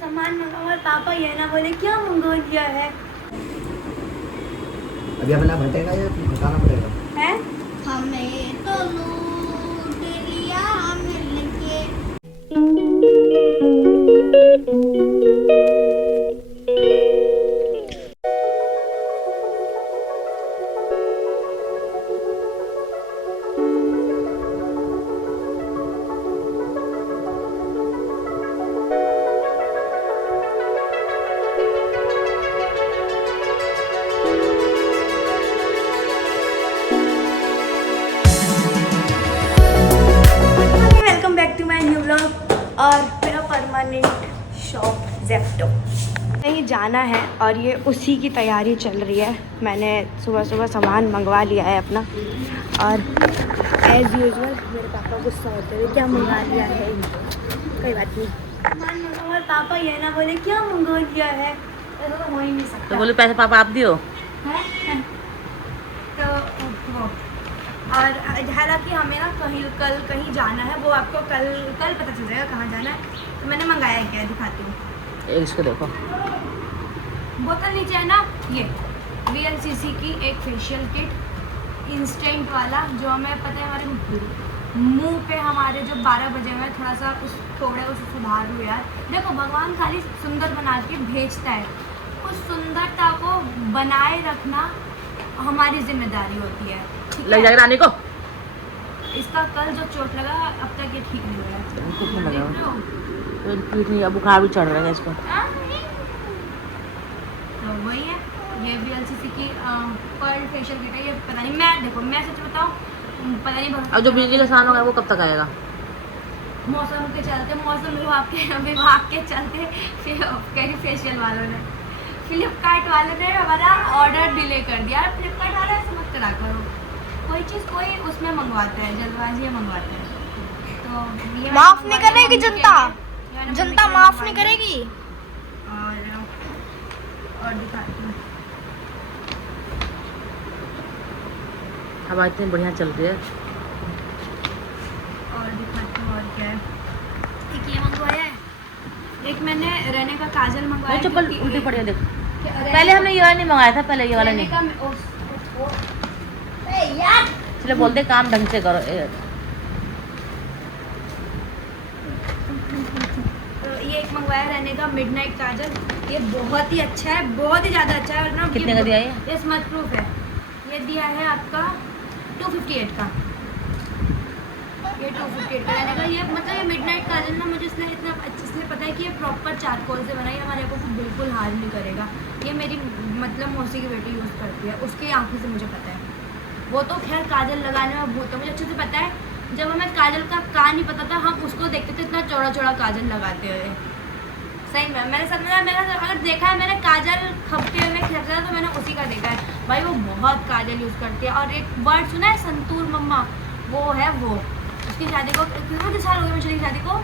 सामान मंगाओ और पापा ये ना बोले क्या मंगवा दिया है। अभी अपना भटेगा या बताना पड़ेगा? हैं? हमें तो लूट लिया मिलके। Welcome back to my new vlog और मेरा परमानेंट शॉप जेप्टो। कहीं जाना है और ये उसी की तैयारी चल रही है। मैंने सुबह सुबह सामान मंगवा लिया है अपना और एज़ यूजुअल मेरे पापा गुस्सा होते हुए क्या मंगवा लिया है, कोई बात नहीं। सामान मंगवा और पापा ये ना बोले क्या मंगवा लिया है, ऐसा तो हो ही नहीं सकता। तो बोले पैसे पापा आप दियो। हैं? तो वो और हालांकि हमें ना कल कहीं जाना है, वो आपको कल पता चल जाएगा कहाँ जाना है। तो मैंने मंगाया क्या दिखाती हूँ। इसको देखो, बोतल नीचे है ना, ये VLCC की एक फेशियल किट इंस्टेंट वाला, जो हमें पता है हमारे मुंह पे हमारे जो 12 बजे हुए थोड़ा सा उस सुधार हुआ यार। देखो भगवान खाली सुंदर बना के भेजता है, उस सुंदरता को बनाए रखना हमारी जिम्मेदारी होती है। लग जाएगा रानी को। इसका कल जो चोट लगा अब तक ये ठीक नहीं हुआ है। कुछ नहीं लगा। देख रहे हो? तो पीठ नहीं, अब बुखार भी चढ़ रहा है इसको। हाँ? तो वही है, ये VLCC की पर्ल फेशियल किट है। ये पता नहीं, मैं सच बताऊँ पता नहीं। अब जो बिजली का सामान होगा वो कब तक आएगा? मौसम विभाग के चलते फिर फेशियल वालों ने, फ्लिपकार्ट वालों ने हमारा ऑर्डर डिले कर दिया। फ्लिपकार्ट वाले ऐसे मत करा करो, कोई चीज़ कोई उसमें मंगवाता है, जल्दबाजी में मंगवाते हैं। तो ये माफ नहीं करेगी जनता, मैंने जनता माफ नहीं करेगी। और दिखाती हूँ। हवा इतनी बढ़िया चल रही है। और दिखाती हूँ और क्या है। एक ये मंगवाया है, एक मैंने रहने का काजल मंगवाया है। चप्पल क्योंकि उल्टी पड़ी है, देख। रहने पहले हमने ये वाला नहीं मंगाया था, पहले ये वाला रहने नहीं। का इसलिए बोलते काम ढंग से करो। तो ये एक मंगवाया रहने का मिडनाइट काजल। ये बहुत ही अच्छा है, बहुत ही ज़्यादा अच्छा है। और ना कितने का दिया ये? ये स्मच प्रूफ है। ये दिया है आपका 258 का। ये 258 का रहने का। ये मतलब ये मिडनाइट काजल ना मुझे इसलिए इतना अच्छे से पता है कि ये प्रॉपर चारकोल से बना है, हमारे आँखों को बिल्कुल हार्म नहीं करेगा। ये मेरी मतलब मौसी की बेटी यूज़ करती है, उसकी आँखों से मुझे पता है। वो तो खैर काजल लगाने में भूत है, मुझे अच्छे से पता है। जब हमें काजल का नहीं पता था, हम उसको देखते थे इतना चौड़ा चौड़ा काजल लगाते हुए। सही में मैंने अगर देखा है मैंने काजल खपते हुए में खिलता था तो मैंने उसी का देखा है। भाई वो बहुत काजल यूज़ करती है। और एक वर्ड सुना है, संतूर मम्मा, वो है वो। उसकी शादी को कितने साल हो गए मेरी शादी को?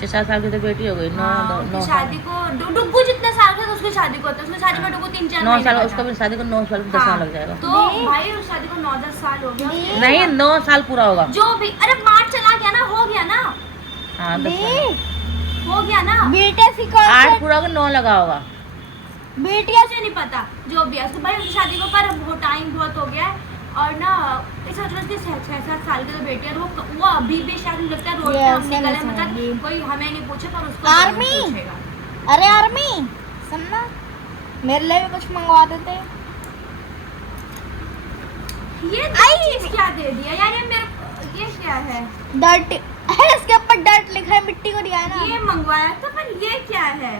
6-7 साल की तो बेटी हो गई। 9 शादी को डुग्गू जितने साल का था उसकी शादी को होता है। उसकी शादी में डुग्गू 3-4 9 साल। उसका भी शादी को 9 साल 10 साल लग जाएगा। तो भाई उस शादी को 9-10 साल हो गया। नहीं, 9 साल पूरा होगा। जो भी, अरे मार्च चला गया ना, हो गया ना, हाँ, 10 साल हो गया ना। बेटे सिखा 8 पूरा होगा, 9 लगा होगा। बेटिया से नहीं पता, जो भी है उसको भाई उसकी शादी को पर वो टाइम बहुत हो गया है। और ना इस वजह से 6-7 साल की तो बेटी है, वो अभी भी शायद लगता है रोड पे हम निकले, मतलब कोई हमें नहीं पूछे पर उसको आर्मी। पूछेगा। अरे आर्मी सुनना, मेरे लिए भी कुछ मंगवा देते। ये चीज क्या दे दिया यार, ये क्या है? डर्ट है, इसके ऊपर डर्ट लिखा है, मिट्टी को दिया है ना। ये मंगवाया था पर ये क्या है?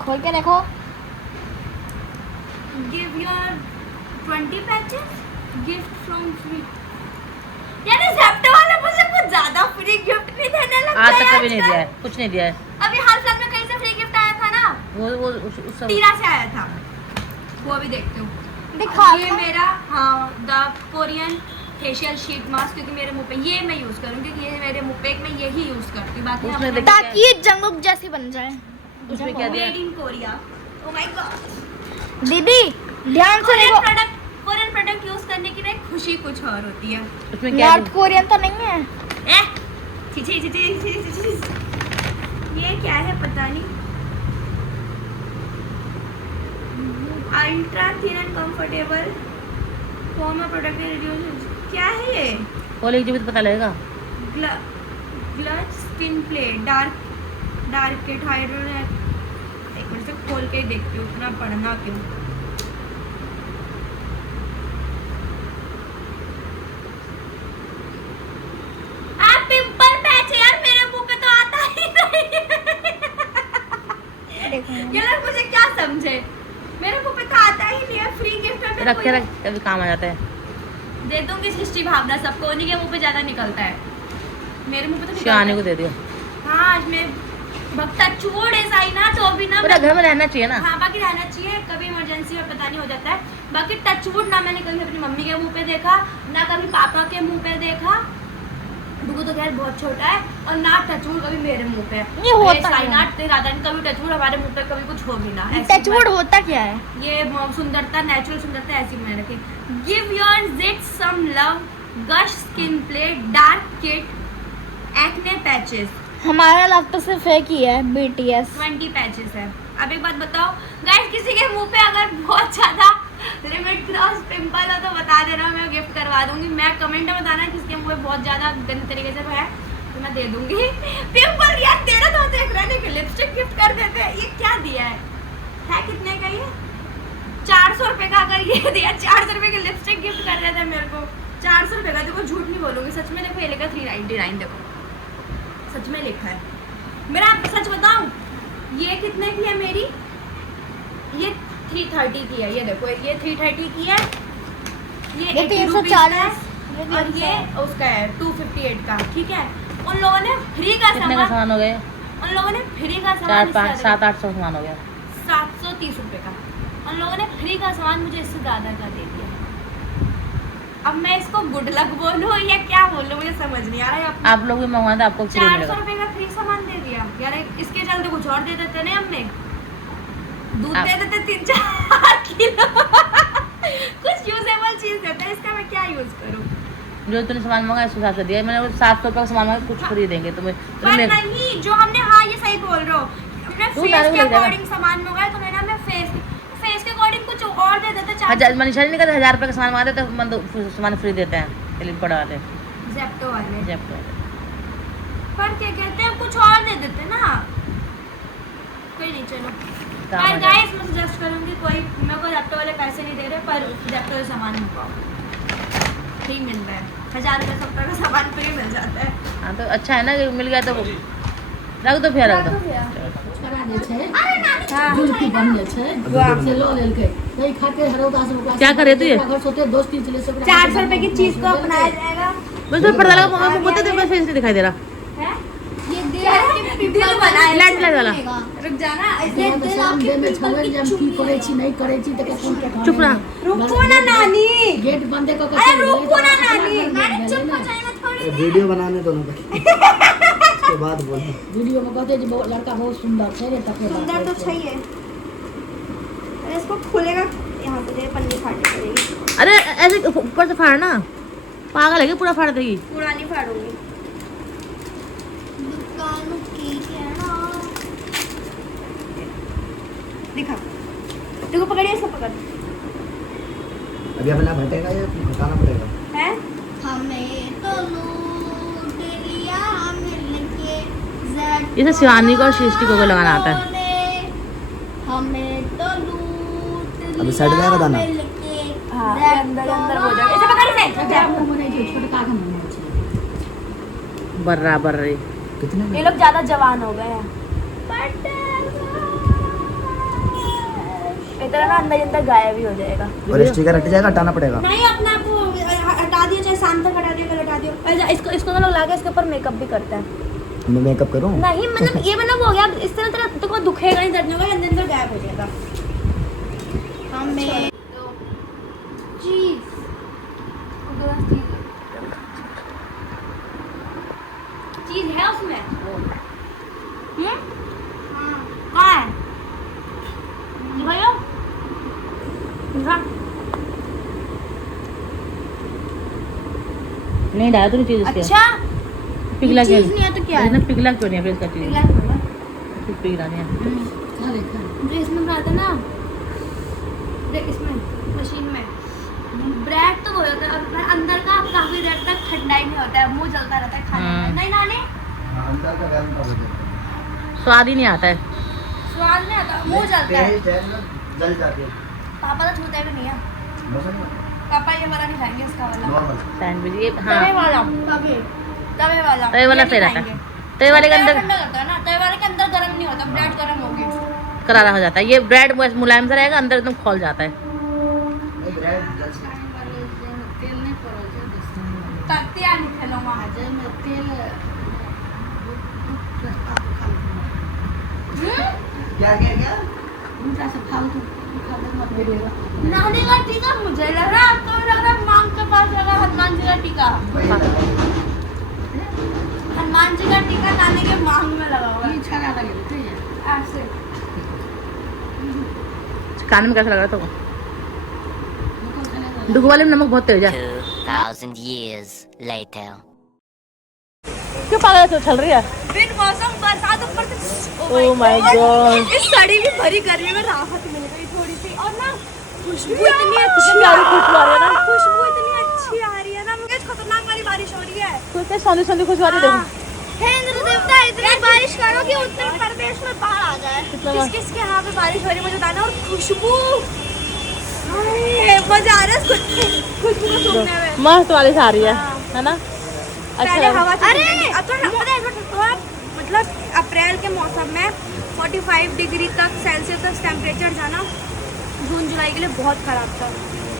खोल के देखो। Give your 20 patches gift from free. यार ज़ेप्टो वाला मुझे कुछ ज्यादा फ्री गिफ्ट नहीं देने लगा आज तक कभी नहीं दिया है, कुछ नहीं दिया है। अभी हाल फिलहाल में कहीं से फ्री गिफ्ट आया था ना, वो उस सब तीरा से आया था, वो अभी देखते हूँ। दिखा ये मेरा the Korean facial sheet mask, क्योंकि मेरे मुंह पे ये मैं यूज करूँगी, क्योंकि ये मेरे मुंह पे मैं यही यूज करती हूँ। बाकी उसमें हम- ताकि ये जंगुक जैसी बन जाए। उसमें क्या दिया? Made in Korea. Oh my God दीदी ध्यान से देखो, कोरियन प्रोडक्ट यूज करने की ना एक खुशी कुछ और होती है। उसमें क्या नॉर्थ कोरियन तो नहीं है। छी छी छी छी छी छी छी। नहीं। Ultra thin and comfortable form of product reduce. क्या है ये? खोल एक जीवित पता लगेगा। Clutch skin play dark kit hydro. एक मिनट से खोल के ही देखती हूँ, इतना पढ़ना क्यों। आप पिंपल पैच है यार, मेरे मुंह पे तो आता ही नहीं है। ये लोग मुझे क्या समझे, मेरे मुंह पे तो आता ही नहीं है। फ्री गिफ्ट रखे रख कभी काम आ जाता है। दे दूंगी सृष्टि भावना सबको, उन्हीं के मुंह पे ज्यादा निकलता है, मेरे मुंह पे तो शिवानी को दे दियो। हाँ आज मैं भक्ता चूड़ ऐसा ही ना, तो अभी ना पूरा घर में रहना चाहिए ना। हाँ बाकी रहना चाहिए, कभी इमरजेंसी में पता नहीं हो जाता है। बाकी टचवुड ना मैंने कभी अपनी मम्मी के मुंह पे देखा, ना कभी पापा के मुंह पे देखा, डुगू तो खैर बहुत छोटा है, और ना टचवुड कभी मेरे मुंह पे। ये होता है ना राधा कभी टचवुड हमारे मुंह पे कभी कुछ हो भी ना। टचवुड होता क्या है? ये सुंदरता, नेचुरल सुंदरता ऐसी मैंने रखी। Give your zit some love, gush skin play, dark kit, acne patches. हमारा लव तो सिर्फ एक ही है, BTS। 20 पैचेस है। अब एक बात बताओ गाइस, किसी के मुंह पे अगर बहुत ज्यादा लिमिट क्रॉस पिंपल हो तो बता देना, मैं गिफ्ट करवा दूंगी। मैं कमेंट में बताना किसके मुंह पे बहुत ज्यादा गंदे तरीके से है तो मैं दे दूंगी। पिंपल यार तेरा तो देख रहने के लिपस्टिक गिफ्ट कर देते हैं, ये क्या दिया है कितने का ये? 400 रुपए का। अगर ये दिया 400 रुपए की लिपस्टिक गिफ्ट कर देते हैं मेरे को, 400 रुपए का। देखो झूठ नहीं बोलूंगी, सच में। देखो ये लेकर 399, देखो सच में लिखा है। मेरा आपको सच बताऊं, ये कितने की है मेरी? ये 330 की है। ये देखो ये 330 की है, ये 340 और ये उसका है 258 का। ठीक है, उन लोगों ने फ्री का कितने का सामान हो गए? उन लोगों ने फ्री का 4, सामान 5, 7, 800 सामान हो गया। 730 रुपए का। उन लोगों ने फ्री का सामान मुझे इससे ज्यादा का दे दिया। अब मैं इसको गुड लक बोलूं या क्या बोलूं, मुझे समझ नहीं आ रहा है। आप लोग भी मंगवा दे, आपको फ्री 400 मिलेगा। रुपए का फ्री सामान दे दिया यार। इसके चलते कुछ और दे देते नहीं, हमने दूध दे देते 3-4 किलो। कुछ यूजेबल चीज देते हैं, इसका मैं क्या यूज करूं? जो तूने सामान मंगाया उस हिसाब से दिया मैंने। 700 रुपये का सामान मंगाया, कुछ फ्री देंगे तुम्हें। पर नहीं, जो हमने, हाँ ये सही बोल रहे हो, हमने तू फेस डालो के ले जाना। अकॉर्डिंग सामान मंगाया तो मैंने फेस के अकॉर्डिंग कुछ और दे देते। 1000 मनीषा नहीं कहते 1000 रुपये का सामान मंगाते तो सामान फ्री देते हैं लिपड़ वाले, ज़ेप्टो वाले। जेप्टो वाले। पर क्या कहते हैं, कुछ और दे देते ना। कोई नहीं, चलो। पर गाइस मैं सजेस्ट करूंगी, कोई मेरे को ज़ेप्टो वाले पैसे नहीं दे रहे, पर ज़ेप्टो से सामान मंगवाओ, फ्री मिल रहा है। 1000 रुपये 70 का सामान फ्री मिल जाता है। हाँ तो अच्छा है ना कि मिल गया तो रख दो, फिर रख दो। क्या करे तू ये? 400 रुपए की चीज को अपनाया जाएगा। बस तो पर्दा लगा मम्मा बोलते थे, बस फेस नहीं दिखाई दे रहा। दिल बनाए लाइट वाला। रुक जाना, चुप रहा। रुको ना नानी, गेट बंद है। अरे रुको ना नानी, नानी चुप हो जाए ना थोड़ी। वीडियो बनाने दोनों उसके बाद बोल। वीडियो में कहते हैं लड़का बहुत सुंदर है रे, तक सुंदर तो चाहिए। अरे इसको खुलेगा यहाँ से, पन्नी फाड़नी पड़ेगी। अरे ऐसे ऊपर से फाड़ना, पागल है क्या? पूरा फाड़ देगी। पूरा नहीं फाड़ूंगी। दिखा, देखो पकड़िए, इसको पकड़। अभी अपना भटेगा या घटाना पड़ेगा? हैं? हमें तो लूट लिया मिलके, इसे शिवानी को और सृष्टि को लगाना आता है। हमें तो लूट अभी साइड जाएगा दाना? हाँ, अंदर हो जाएगा। इसे पकड़ से। बराबर रे। कितने ये लोग ज्यादा जवान हो गए हैं। इतना ना अंदर गायब ही हो जाएगा। और स्टिकर हट जाएगा, हटाना पड़ेगा? नहीं, अपने आप को हटा दियो, चाहे शाम तक हटा दियो, कल हटा दियो। अच्छा, इसको ना लोग लाके इसके ऊपर मेकअप भी करते हैं। मैं मेकअप करूं? नहीं मतलब ये मतलब हो गया, इस तरह तो कोई दुखेगा नहीं, दर्द नहीं होगा, अंदर गायब हो जाएगा। हमें चीज है उसमें। कहाँ है? दिखाइयो। नहीं डाला तो चीज इसके। अच्छा, पिघला क्यों चीज नहीं है तो क्या है? पिघला क्यों नहीं है फिर इसका चीज? पिघला दूंगा। पी रहा है। खा ले खा ले। जो इसमें बनाते ना, देख इसमें मशीन में ब्रेड तो हो जाता है, और अंदर का काफी देर तक ठंडा ही नहीं होता है, मुंह जलता रहता है खाने में। नहीं नानी, अंदर का गर्म का हो जाता है। स्वाद ही नहीं आता है। स्वाद नहीं आता, मुंह जलता है। टेस्ट है ना, जल जाती है। पापा तो छूते भी नहीं है, मौसम नहीं पापा ये वाला नहीं खाएंगे, इसका वाला नॉर्मल। सैंडविच ये तवे हाँ वाला, तवे वाला, तवे वाला ये सही नहीं रहता है। खाएंगे। तवे वाले के तवा अंदर ठंडा करता है ना, तवे वाले के अंदर गर्म नहीं होता, ब्रेड गर्म होगी। करारा हो जाता है। ये ब्रेड बस मुलायम सा रहेगा, अंदर एकदम खोल जाता है। नहीं ब्रेड जल से तेल नहीं पड़ो तत्ती आ निकलो वहाँ। जे में तेल खा क्या क्या क्या उनका से फालतू खा ले मत मिलेगा। नानी का टीका मुझे लग रहा है, आपको भी लग रहा है मांग के पास लगा हनुमान जी का टीका। वही लगा। हनुमान जी का टीका नानी के मांग में लगा हुआ है, ये छाना लगे ठीक है। ऐसे। खाने में कैसा लग रहा था? मुझको खाने का डुगू वाले में नमक बहुत तेज है। 2,000 years later. क्यों पागल तो चल रही है? बिन मौसम बरसात ऊपर से Oh my God. इस साड़ी भी भरी गर्मी में राहत मिल गई थोड़ी सी, और ना खुशबू इतनी अच्छी कितनी प्यारी खुशबू आ रही है ना। खुशबू इतनी अच्छी आ रही है ना, मुझे खतरनाक वाली बारिश हो रही है। कितने सौंधी सौंधी खुशबू आ रही है, देखो। हे इंद्र देवता, इतनी बारिश करो कि उत्तर प्रदेश में बाढ़ आ जाए। कितना किस किस के यहाँ पे बारिश हो रही है मुझे बताना, और खुशबू, हाय, मजा आ रहा है खुशबू को सूंघने में। मस्त बारिश आ रही है, हाँ। है ना? अच्छा पहले लग रहा हवा है। अरे अब तो मतलब अप्रैल के मौसम में 45 डिग्री तक सेल्सियस तक टेम्परेचर जाना जून जुलाई के लिए बहुत खराब था।